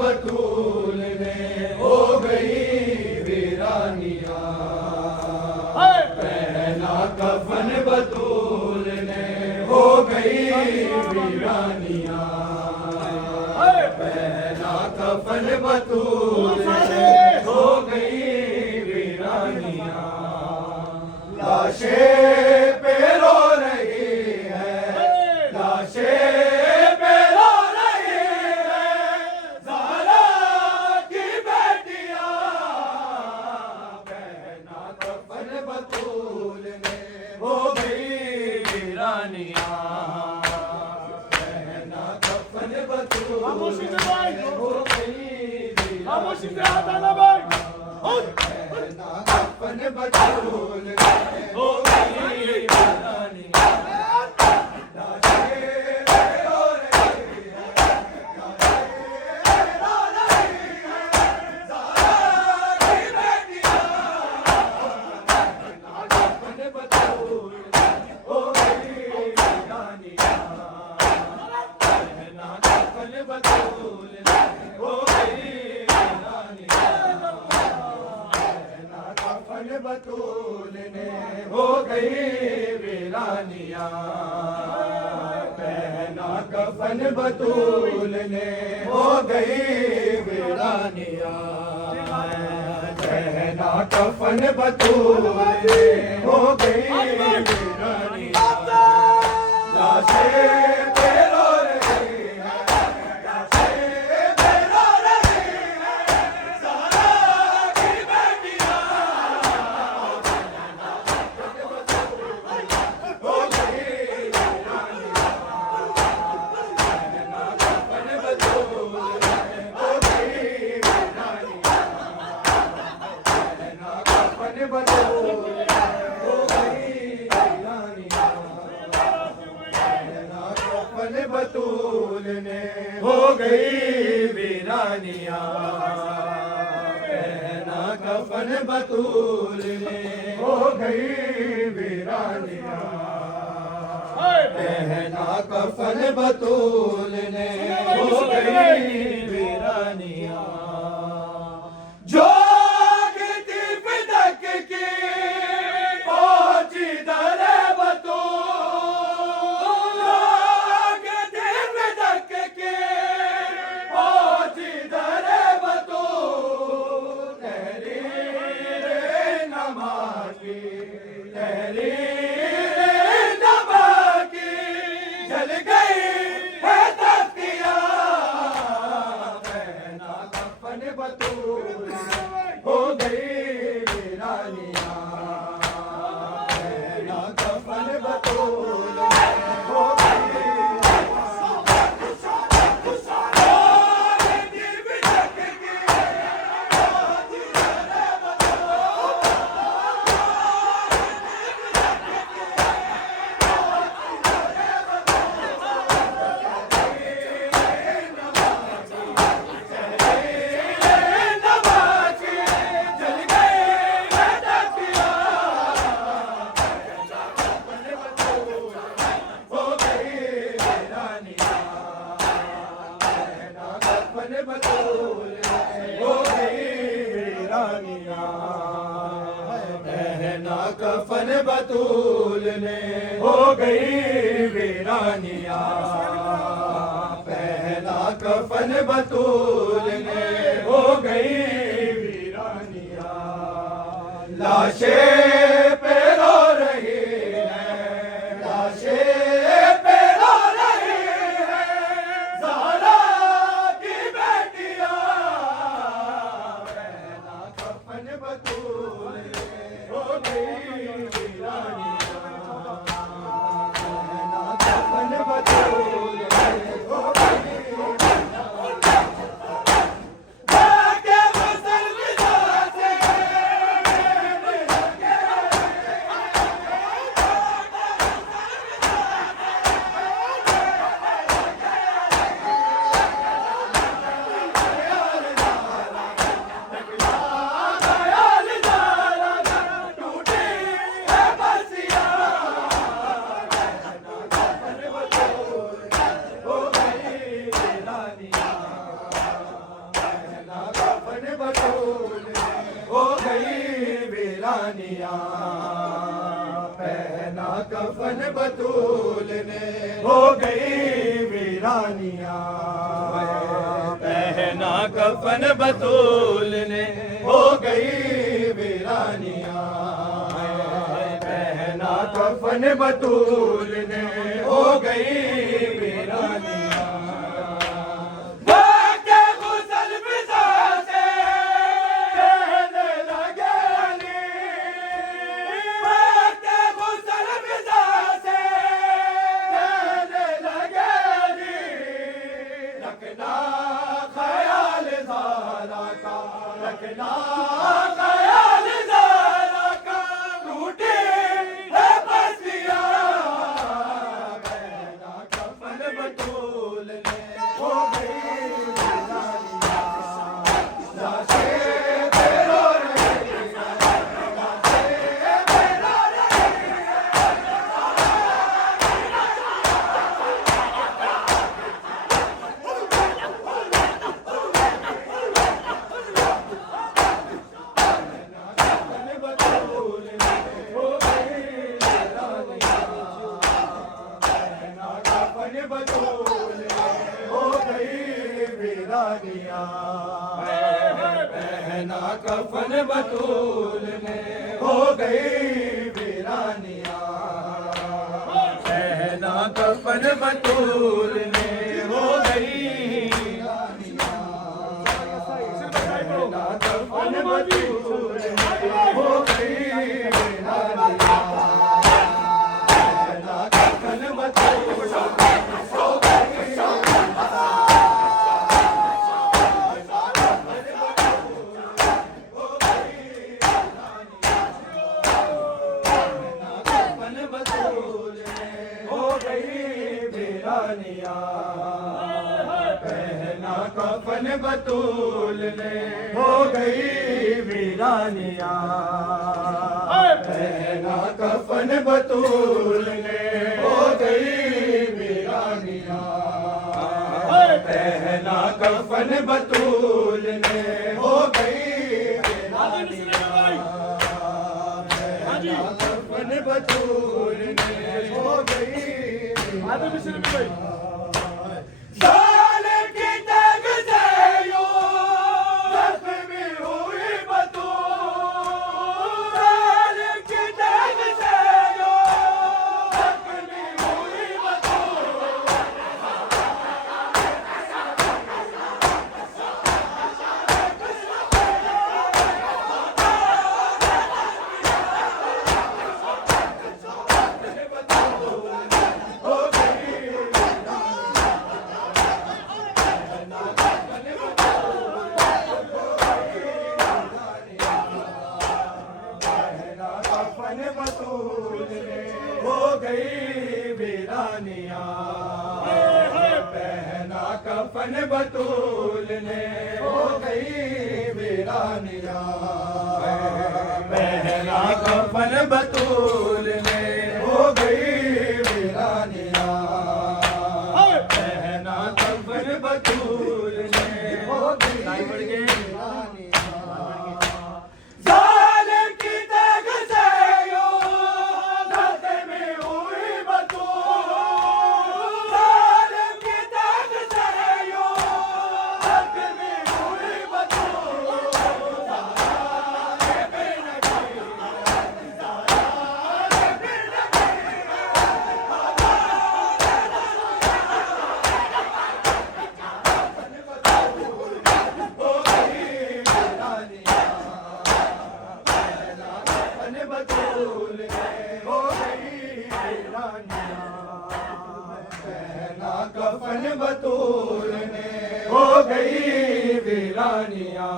बतूल ने हो गई वीरानिया, पहना कफन बतूल ने हो गई वीरानिया, पहना कफन बतूल ने हो गई वीरानिया। लाशें पे रो रही है, लाशें पे रो रही है, ज़हरा की बेटियां, पहना कफन बतूल ने हो गई वीरानिया, पहना कफन बतूल ने हो गई वीरानिया, पहना कफन बतूल ने हो गई वीरानिया। बतूल ने हो गई वीरानिया, पहना कफन बतूल ने हो गई वीरानिया, पहना कफन बतूल ने हो गई वीरानिया। लाशें पे रो रही है, लाशें पे रो रही है, ज़हरा की बेटियां, हो गई वीरानिया, पहना कफन बतूल ने हो गई वीरानिया, पहना कफन बतूल ने हो गई वीरानिया, पहना कफन बतूल ने हो गई वीरानिया, पहना कफन बतूल ने हो गई वीरानिया, पहना कफन बतूल ने हो गई वीरानिया। जोगती फिदक की पहुंची दरे बतूल, जोगती फिदक की पहुंची दरे बतूल, तहरीर नमाज़ की, तहरीर नमाज़ की, जल गई है तख्तियाँ, पहना कफन बतूल हो गई वीरानिया, पहना कफन बतूल हो गई कफन बतूल ने हो गई वीरानिया, पहना कफन बतूल ने हो गई वीरानिया। लाशें पे रो रही है, लाशें पे रो रही है, ज़हरा की बेटियां, पहना कफन बतूल ने हो गई वीरानिया, पहना कफन बतूल ने हो गई वीरानिया। बतूल ने हो गई वीरानियां। पहना कफन बतूल ने हो गई वीरानियां। पहना कफन बतूल ने हो गई वीरानियां। भाग्य गुसल फिजा से कहने लगे अली। भाग्य गुसल फिजा से कहने लगे अली। रखना ख्याल ज़ारा का, रखना ख्याल ज़ारा का, टूटी है बस्तियां। पहना कफन बतूल ने हो गई वीरानियां। लाशें बेरो रही हैं, लाशें बेरो रही हैं। कफन बतूल ने हो गई वीरानियां। पहना कफन बतूल ने हो गई वीरानियां। पहना कफन बतूल ने हो गई वीरानियां। पहना कफन बतूल ने हो गई वीरानियां। पहना कफन बतूल ने हो गई वीरानियां। पहना कफन बतूल ने हो गई कफन बतूल ने हो गई वीरानियां। पहना कफन बतूल ने हो गई वीरानियां। पहना कफन बतूल ने हो गई वीरानियां। पहना कफन बतूल ने हो गई वीरानियां। पहना कफन बतूल ने हो गई वीरानियां। साल की तग से यूं ज़ख्मी हुई बतूल। साल की तग से यूं ज़ख्मी हुई बतूल। हो गई पहना कफन बतूल ने हो गई वीरानियां। पहना कफन बतूल ने हो गई वीरानियां। पहना कफन बतूल ने हो गई वीरानियां। पहना कफन बतूल ने हो गई वीरानियां। जालिम की तग से यूं ज़ख्मी हुई बतूल। जालिम की तग से यूं ज़ख्मी हुई बतूल। ज़ारा बिन की, ज़ारा बिन की। हो गई वीरानियां। कफन बतूल ने हो गई वीरानियां। पहना कफन बतूल ने हो गई वीरानियां।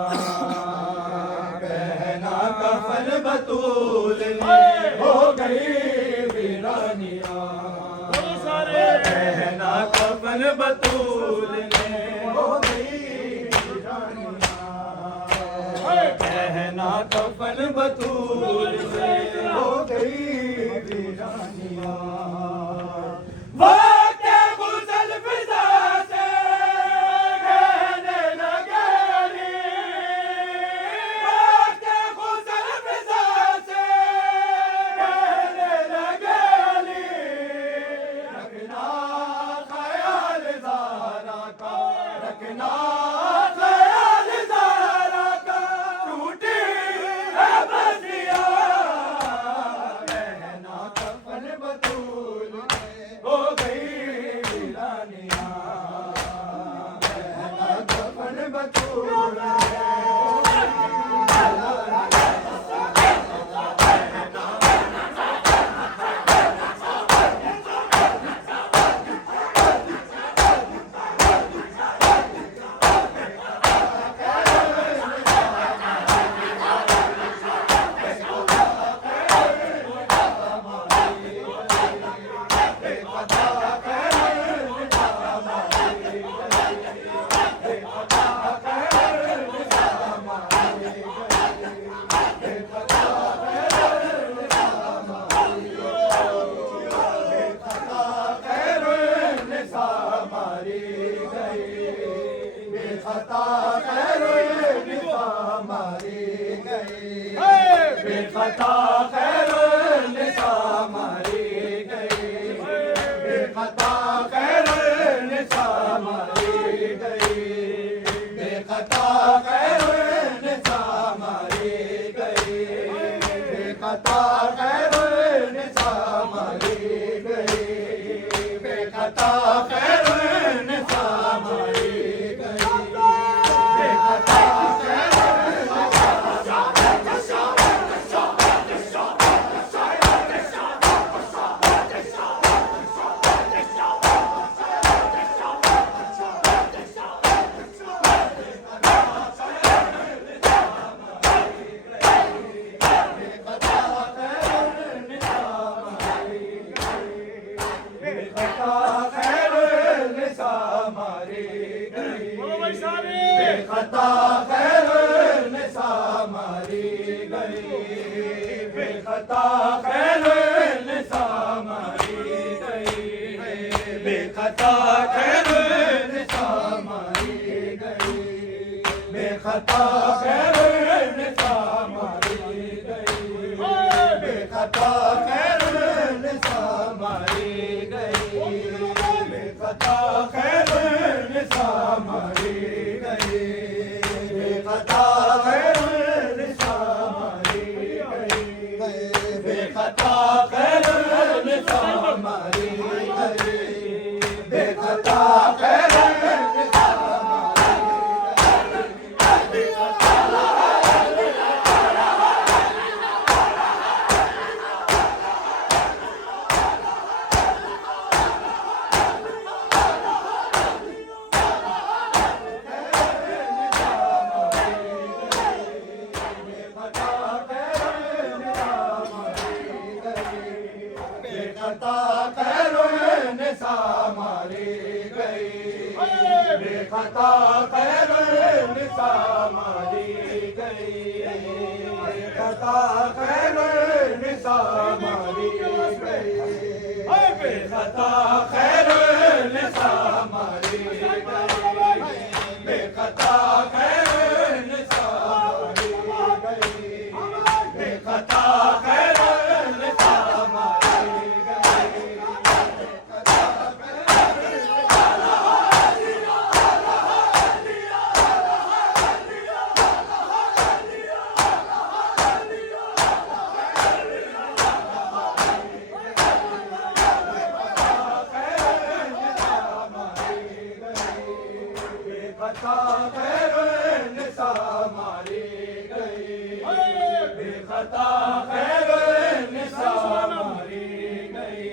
पहना कफन बतूल ने हो गई वीरानियां। पहना कफन बतूल ने हो गई वीरानियां। पहना कफन बतूल ने हो गई वीरानियां। वक्त गुसल फिजा से कहने लगे अली। वक्त गुसल फिजा से कहने लगे अली। मारी गई, बेखता खैरुन्निसा मारी गई, बेखता खैरुन्निसा मारी गई, बेखता खैरुन्निसा मारी गई, बेखता खैरुन्निसा मारी गई, बेखता खैरुन्निसा मारी गई, बेखता खैरुन्निसा मारी गई, बेखता खैरुन्निसा मारी गई, बेखता खैरुन्निसा मारी गई, बेखता खैरुन्निसा मारी गई, बेखता खैरुन्निसा मारी गई, बेखता खैरुन्निसा मारी गई, बेखता खैरुन्निसा मारी गई, बेखता खैरुन्निसा मारी गई, बेखता खैरुन्निसा मारी गई, बेखता खैरुन्निसा मारी गई, बेखता खैरुन्निसा बेखता खैरुन्निसा मारी गई, बेखता खैरुन्निसा मारी गई, बेखता खैरुन्निसा मारी गई, बेखता खैरुन्निसा मारी गई, बेखता खैरुन्निसा मारी गई, बेखता खैरुन्निसा मारी गई। बेखता खैरुन्निसा मारी गई, बेखता खैरुन्निसा मारी गई,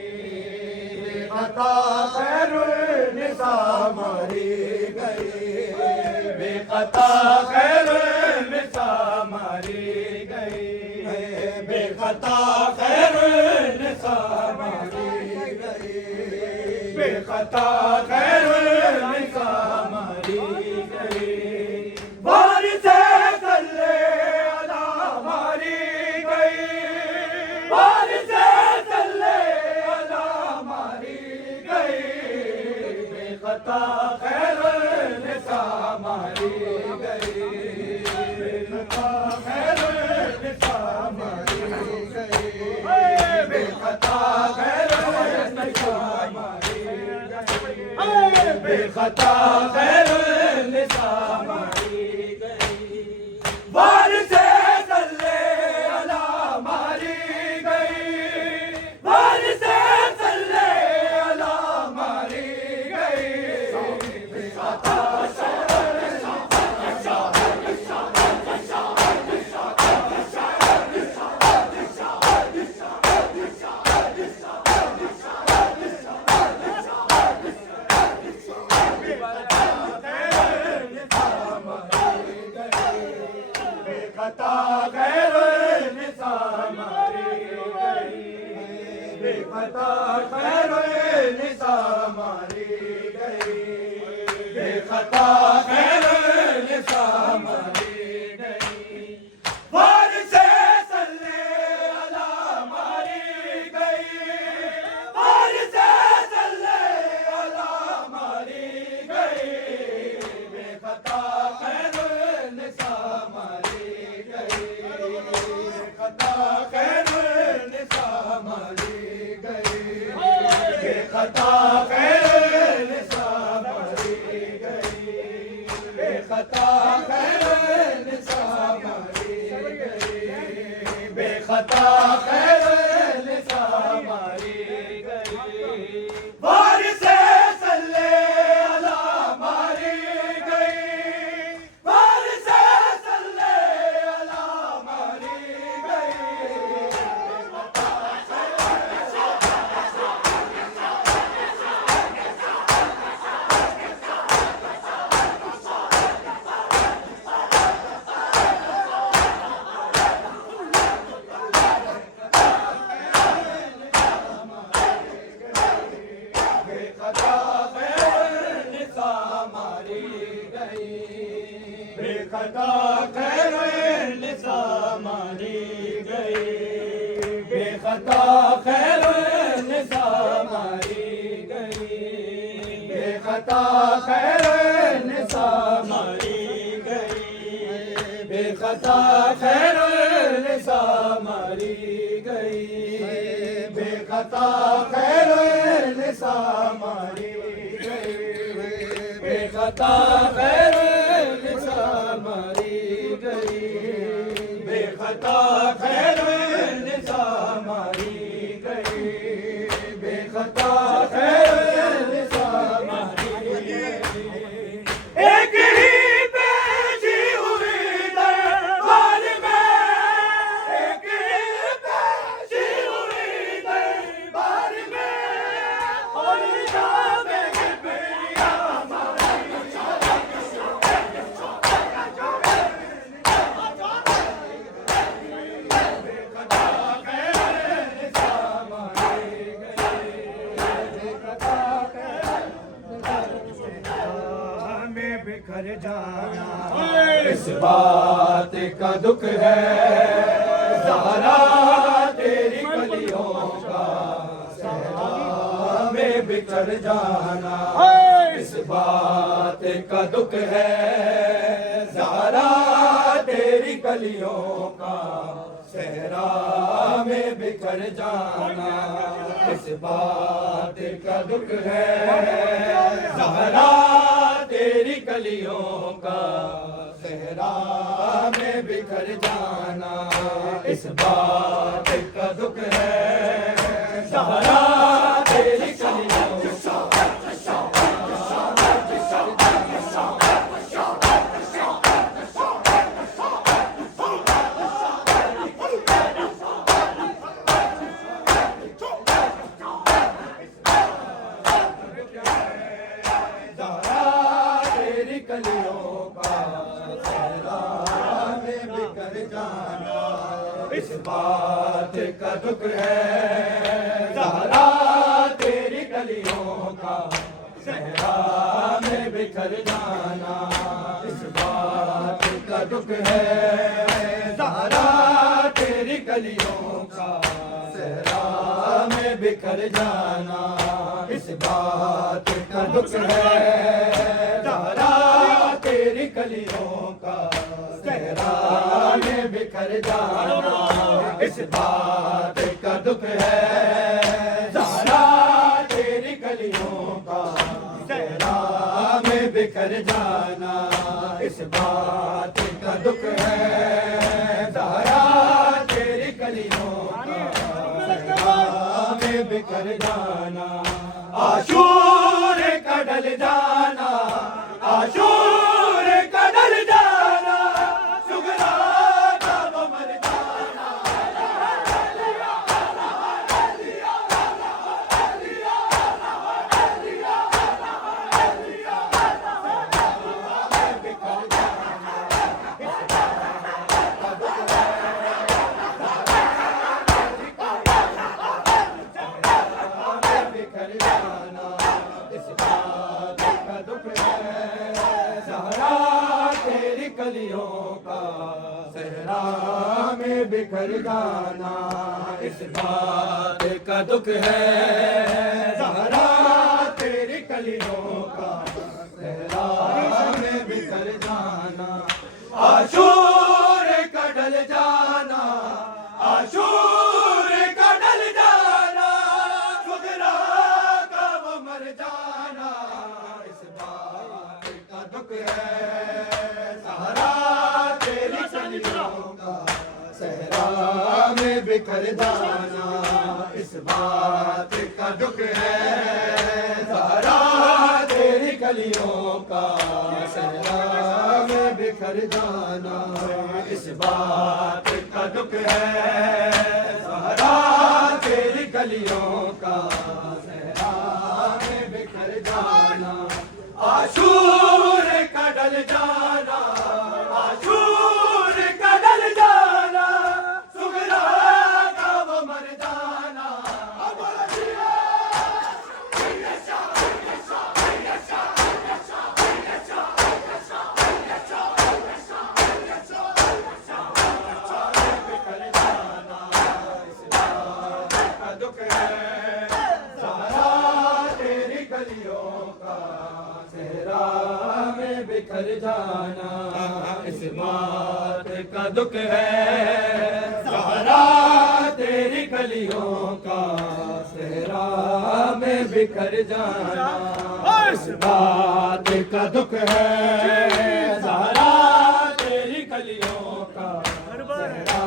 बेखता खैरुन्निसा मारी गई, बेखता खैरुन्निसा मारी गई, बेखता खैरुन्निसा मारी गई, बेखता खैरुन्निसा मारी गई, बारिशे सल्ले अला मारी गई, बारिशे सल्ले अला मारी गई, बेखता खैरुन्निसा मारी गई, बेखता खैरुन्निसा मारी गई, बेखता खैरुन्निसा मारी गई, बेखता खैरुन्निसा मारी गई, बारिशे सल्ले अला मारी गई, बारिशे सल्ले अला मारी गई, बेखता बेखता खैरुन्निसा मारी गई, बेखता खैरुन्निसा मारी गई, बेखता खैरुन्निसा मारी गई, बारिशे सल्ले अला मारी गई, बारिशे सल्ले अला मारी बेखता खैरुन्निसा मारी गई, बेखता खैरुन्निसा मारी गई, वारिसे सल्ले अला मारी गई, वारिसे सल्ले अला मारी गई। बेखता खैरुन्निसा मारी गई, बेखता खैरुन्निसा मारी गई, बेखता खैरुन्निसा मारी गई, बेखता खैरुन्निसा मारी गई, बेखता खैरुन्निसा मारी गई, बेखता खैरुन्निसा मारी गई, बेखता खैरुन्निसा मारी गई, बेखता खैरुन्निसा मारी गई। एक ही पेशी हुई दरबार में, एक ही पेशी हुई दरबार में, और जाम किबरिया बिखर जाना, इस बात का दुख है ज़हरा तेरी कलियों का सहरा में बिखर जाना, इस बात का दुख है ज़हरा तेरी कलियों का सहरा में बिखर जाना, इस बात का दुख है ज़हरा तेरी कलियों का सहरा में बिखर जाना, इस बात का दुख है ज़हरा तेरी कलियों का कलियों का सहरा में बिखर जाना, इस बात का दुख है ज़हरा तेरी कलियों का सहरा में बिखर जाना, इस बात का दुख है ज़हरा तेरी कलियों का सहरा में बिखर जाना, इस बात का दुख है ज़हरा तेरी कलियों का सहरा में बिखर जाना, इस बात का दुख है ज़हरा तेरी कलियों का सहरा में बिखर जाना, इस बात का दुख है ज़हरा तेरी कलियों का सहरा में बिखर जाना, आशूर का ढल जाना, आशूर का ढल जाना, सुगरा का वो मर जाना, बिखर जाना, इस बात का दुख है ज़हरा तेरी कलियों का सहरा में बिखर जाना, इस बात का दुख है ज़हरा तेरी कलियों का सहरा में बिखर जाना, आशूर का ढल जाना, आशूर का ढल जाना, सुगरा का वो मर जाना, इस बात का दुख है, सहारा तेरी कलियों का सहरा में बिखर जाना, इस बात का दुख है, सहारा तेरी कलियों का सहरा में बिखर जाना, इस बात का दुख है, सहारा तेरी कलियों का सहरा में बिखर जाना, आशूर का डल जाना, आशूर का डल जाना, सुगरा का वो मर जाना, बिखर जाना, इस बात का दुख है, सहारा तेरी कलियों का सहरा में बिखर जाना, इस बात का दुख है, सहारा तेरी कलियों का सहरा में बिखर जाना, इस बात का दुख है, सहारा तेरी कलियों का सहरा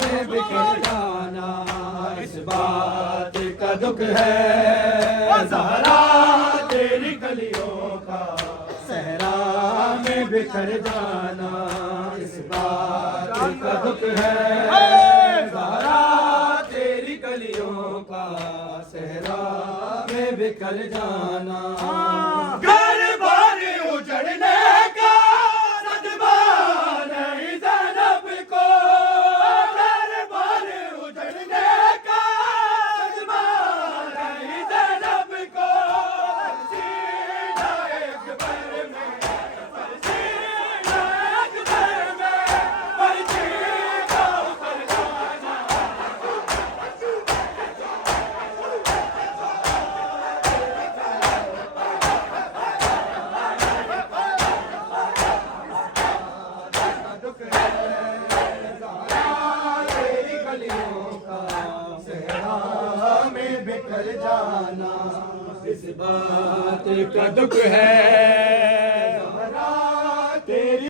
में बिखर जाना, इस बात का दुख है, सहारा तेरी कलियों का सहरा में बिखर जाना, इस बात का दुख है, सहारा तेरी कलियों का सहरा में बिखर जाना, घर बार उजड़ने का सदमा नहीं ज़ैनब को, घर बार उजड़ने का सदमा नहीं ज़ैनब को, सीना अकबर में, सीना अकबर में, पर्ची का उतर जाना, दुख है, सहारा तेरी कलियों का सहरा में बिखर जाना, इस बात का दुख है, सहारा तेरी